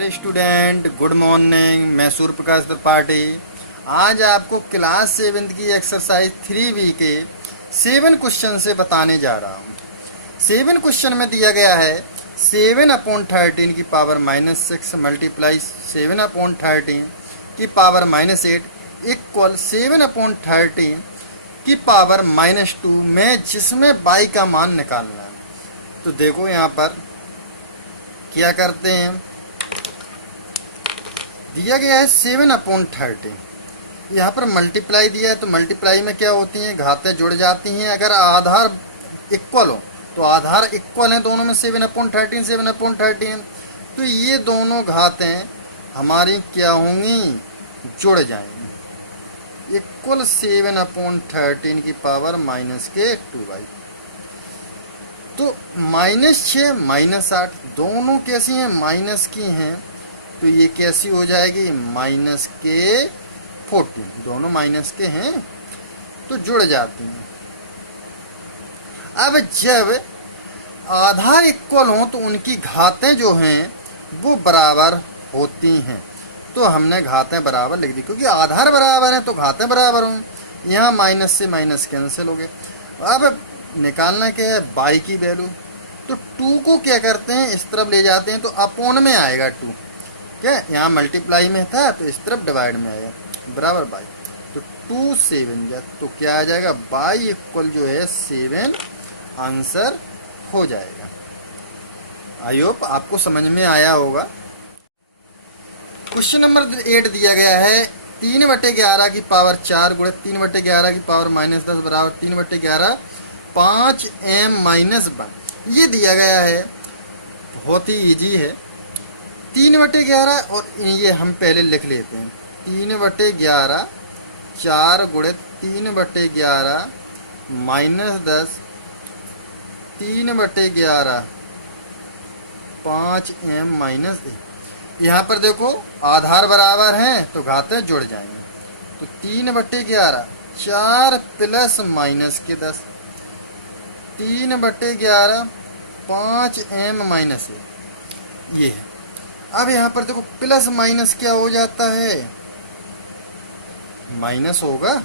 Dear student, good morning. मैं सूर्य प्रकाश त्रिपाठी आज आपको क्लास 7 की एक्सरसाइज 3B के 7 क्वेश्चन से बताने जा रहा हूँ। 7 क्वेश्चन में दिया गया है 7/13 की पावर -6 मल्टीप्लाई 7/13 की पावर -8 इक्वल 7/13 की पावर -2 में जिसमें y का मान निकालना है। तो देखो यहाँ पर क्या करते हैं। दिया गया है 7/13, यहाँ पर मल्टीप्लाई दिया है तो मल्टीप्लाई में क्या होती हैं, घातें जुड़ जाती हैं। अगर आधार इक्वल हो तो आधार इक्वल हैं दोनों में 7/13 तो ये दोनों घातें हमारी क्या होंगी, जुड़ जाएंगी। इक्वल 7/13 की पावर -2 तो -6 -8 दोनों कैसी हैं, माइनस की हैं। तो ये कैसी हो जाएगी, -14, दोनों माइनस के हैं तो जुड़ जाती हैं। अब जब आधार इक्वल हो तो उनकी घातें जो हैं वो बराबर होती हैं। तो हमने घातें बराबर लिख दी, क्योंकि आधार बराबर है तो घातें बराबर हों। यहाँ माइनस से माइनस कैंसिल हो गए। अब निकालना क्या है, y की वैल्यू। तो 2 को क्या करते हैं, इस तरफ ले जाते हैं तो अपोन में आएगा 2। क्या यहाँ मल्टीप्लाई में था तो इस तरफ डिवाइड में आएगा, बराबर y। तो 2 7 तो क्या आ जाएगा, y इक्वल जो है 7 आंसर हो जाएगा। आई होप आपको समझ में आया होगा। क्वेश्चन नंबर 8 दिया गया है 3/11 की पावर 4 गुणे 3/11 की पावर -10 बराबर 3/11 5m-1 ये दिया गया है। बहुत ही इजी है। 3/11 और ये हम पहले लिख लेते हैं। 3/11 4 गुणे 3/11 -10 3/11 5m-1। यहाँ पर देखो आधार बराबर हैं तो घातें जुड़ जाएंगे। तो 3/11 4 प्लस माइनस के 10 3/11 5m-1 ये है। अब यहाँ पर देखो प्लस माइनस क्या हो जाता है, माइनस होगा।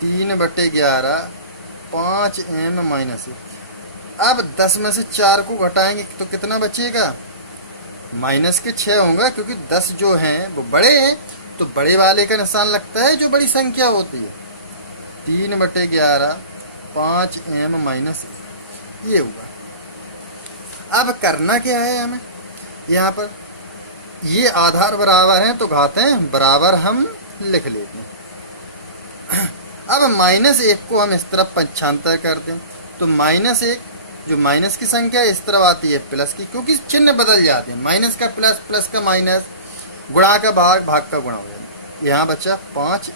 3/11 5m-1। अब 10 में से 4 को घटाएंगे तो कितना बचेगा, माइनस के 6 होगा, क्योंकि 10 जो हैं वो बड़े हैं तो बड़े वाले का निशान लगता है जो बड़ी संख्या होती है। 3/11 5m-1 ये हुआ। अब करना क्या है हमें, यहाँ पर ये आधार बराबर हैं तो घातें बराबर हम लिख लेते हैं। अब -1 को हम इस तरफ पक्षांतर करते हैं तो -1 जो माइनस की संख्या इस तरफ आती है प्लस की, क्योंकि चिन्ह बदल जाते हैं। माइनस का प्लस, प्लस का माइनस, गुणा का भाग, भाग का गुणा हो जाता है। यहाँ बचा 5।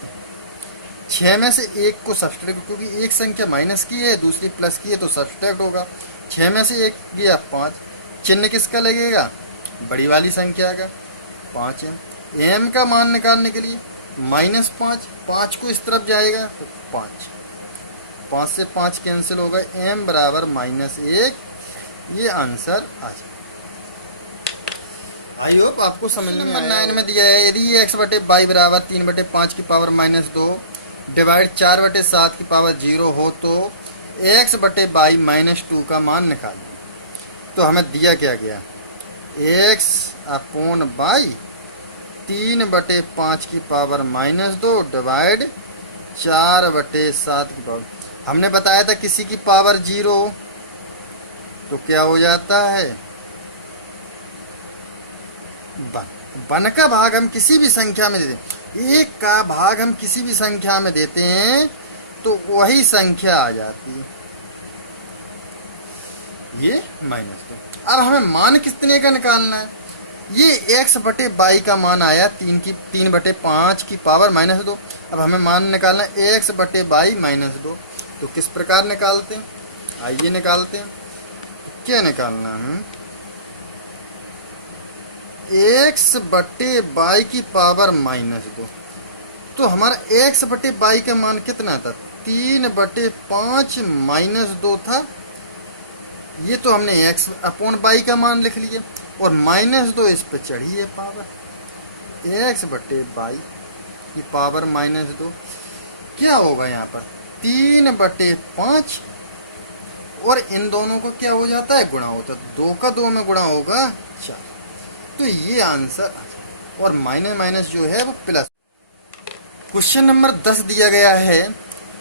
6 में से 1 को सब्सट्रैक्ट, क्योंकि एक संख्या माइनस की है दूसरी प्लस की है तो सब्सट्रैक्ट होगा। 6 में से 1 गया 5। चिन्ह किसका लगेगा, बड़ी वाली संख्या का, 5m। m का मान निकालने के लिए -5, 5 को इस तरफ जाएगा तो 5 से 5 कैंसिल होगा, m बराबर -1 ये आंसर आ जाए। आई होप आपको समझ में आया। 9 में दिया है यदि x/y बराबर 3/5 की पावर -2 डिवाइड 4/7 की पावर 0 हो तो x/y -2 का मान निकालें। तो हमें दिया क्या गया, x/y 3/5 की पावर -2 डिवाइड 4/7 की पावर। हमने बताया था किसी की पावर 0 तो क्या हो जाता है, 1 का भाग हम किसी भी संख्या में देते हैं। 1 का भाग हम किसी भी संख्या में देते हैं तो वही संख्या आ जाती है, ये -2। अब हमें मान कितने का निकालना है, ये x/y का मान आया 3/5 की पावर -2। अब हमें मान निकालना है x/y -2। तो किस प्रकार निकालते हैं, आइए निकालते हैं। क्या निकालना है, x/y की पावर -2। तो हमारा x/y का मान कितना था, 3/5 -2 था। ये तो हमने x/y का मान लिख लिया। और -2 इस पे चढ़ी है पावर x बटे बाई की पावर -2। क्या होगा यहाँ पर 3/5 और इन दोनों को क्या हो जाता है गुणा होता है, 2 का 2 में गुणा होगा 4। तो ये आंसर और माइनस माइनस जो है वो प्लस। क्वेश्चन नंबर 10 दिया गया है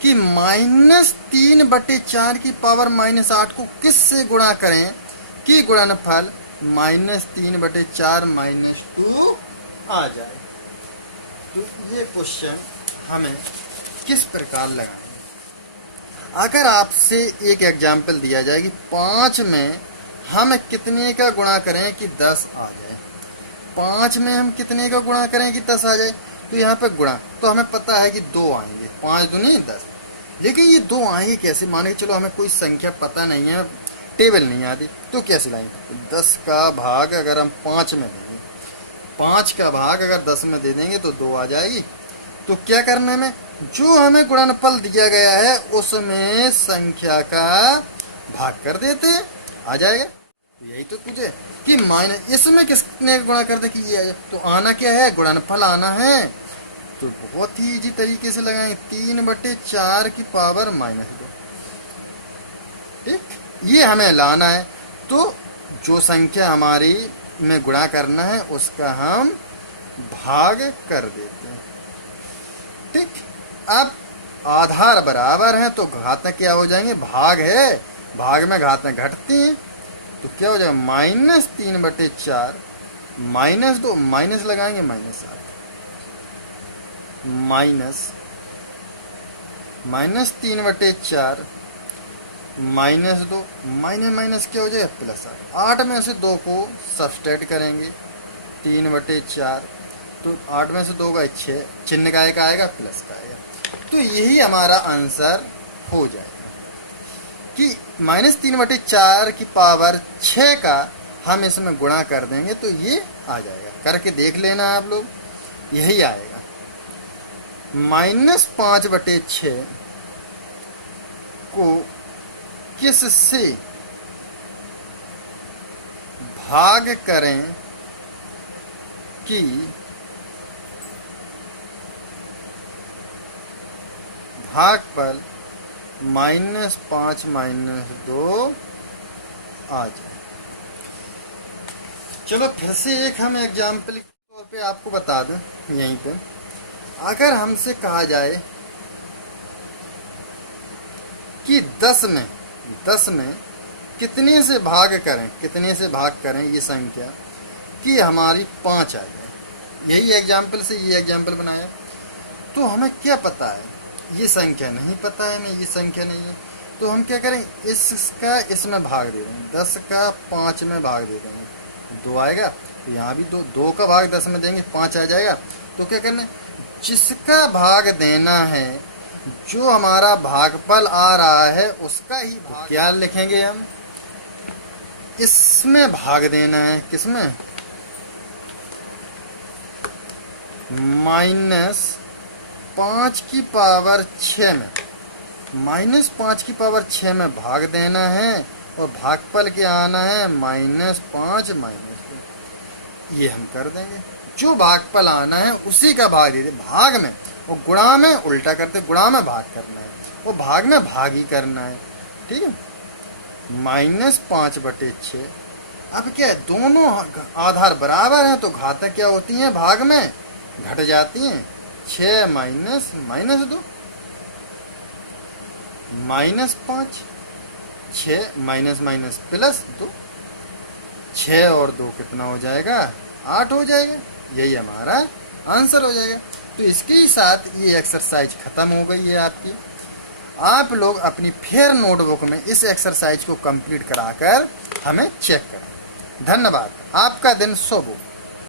कि -3/4 की पावर -8 को किस से गुणा करें कि गुणनफल -3/4 -2 आ जाए। तो ये क्वेश्चन हमें किस प्रकार लगाएं। अगर आपसे एक एग्जाम्पल दिया जाए कि 5 में हम कितने का गुणा करें कि 10 आ जाए, 5 में हम कितने का गुणा करें कि 10 आ जाए, तो यहाँ पे गुणा तो हमें पता है कि 2 आएंगे, 5 दूनी 10। लेकिन ये 2 आएंगे कैसे, माने चलो हमें कोई संख्या पता नहीं है, टेबल नहीं आती, तो कैसे लाएंगे। 10 का भाग अगर हम 5 में देंगे, 5 का भाग अगर 10 में दे देंगे तो 2 आ जाएगी। तो क्या करना है, जो हमें गुणनफल दिया गया है उसमें संख्या का भाग कर देते हैं, आ जाएगा। यही तो पूछे कि माइनस इसमें किसने गुणा कर दे कि ये आ जाए। तो आना क्या है, गुणनफल आना है। तो बहुत ही इजी तरीके से लगाएंगे, 3/4 की पावर -2। ठीक, ये हमें लाना है। तो जो संख्या हमारी में गुणा करना है उसका हम भाग कर देते हैं। ठीक, अब आधार बराबर है तो घातक क्या हो जाएंगे, भाग है, भाग में घातक घटती हैं। तो क्या हो जाएगा -3/4 -2 माइनस लगाएंगे -8 -3/4 -2 माइनस माइनस क्या हो जाएगा +8। 8 में से 2 को सब्सट्रैक्ट करेंगे, 3/4 तो 8 में से 2 का 6, चिन्ह का एक आएगा प्लस का आएगा। तो यही हमारा आंसर हो जाएगा कि -3/4 की पावर 6 का हम इसमें गुणा कर देंगे तो ये आ जाएगा। करके देख लेना आप लोग, यही आएगा। -5/6 को किस से भाग करें कि भागफल -5 -2 आ जाए। चलो फिर से एक हम एग्जाम्पल के तौर पे आपको बता दें। यहीं पे अगर हमसे कहा जाए कि 10 में कितने से भाग करें ये संख्या कि हमारी 5 आ जाए। यही एग्जाम्पल से ये एग्जाम्पल बनाया। तो हमें क्या पता है, ये संख्या नहीं पता है, हमें ये संख्या नहीं है। तो हम क्या करें, इसका इसमें भाग दे देंगे, 10 का 5 में भाग दे देंगे, 2 आएगा। तो यहाँ भी 2 का भाग 10 में देंगे, 5 आ जाएगा। तो क्या करना है, जिसका भाग देना है, जो हमारा भागफल आ रहा है उसका ही भाग क्या लिखेंगे हम, इसमें भाग देना है। किसमें, -5 की पावर 6 में, -5 की पावर 6 में भाग देना है और भागफल क्या आना है -5 -2। ये हम कर देंगे, जो भागफल आना है उसी का भाग दे दे भाग में, और गुणा में उल्टा करते, गुणा में भाग करना है और भाग में भाग ही करना है। ठीक है, -5/6। अब क्या है, दोनों आधार बराबर हैं तो घातक क्या होती हैं, भाग में घट जाती हैं। 6 माइनस -2 -5, 6 माइनस +2, 6 और 2 कितना हो जाएगा, 8 हो जाएगा। यही हमारा आंसर हो जाएगा। तो इसके ही साथ ये एक्सरसाइज खत्म हो गई है आपकी। आप लोग अपनी फेयर नोटबुक में इस एक्सरसाइज को कंप्लीट कराकर हमें चेक करें। धन्यवाद, आपका दिन शुभ हो।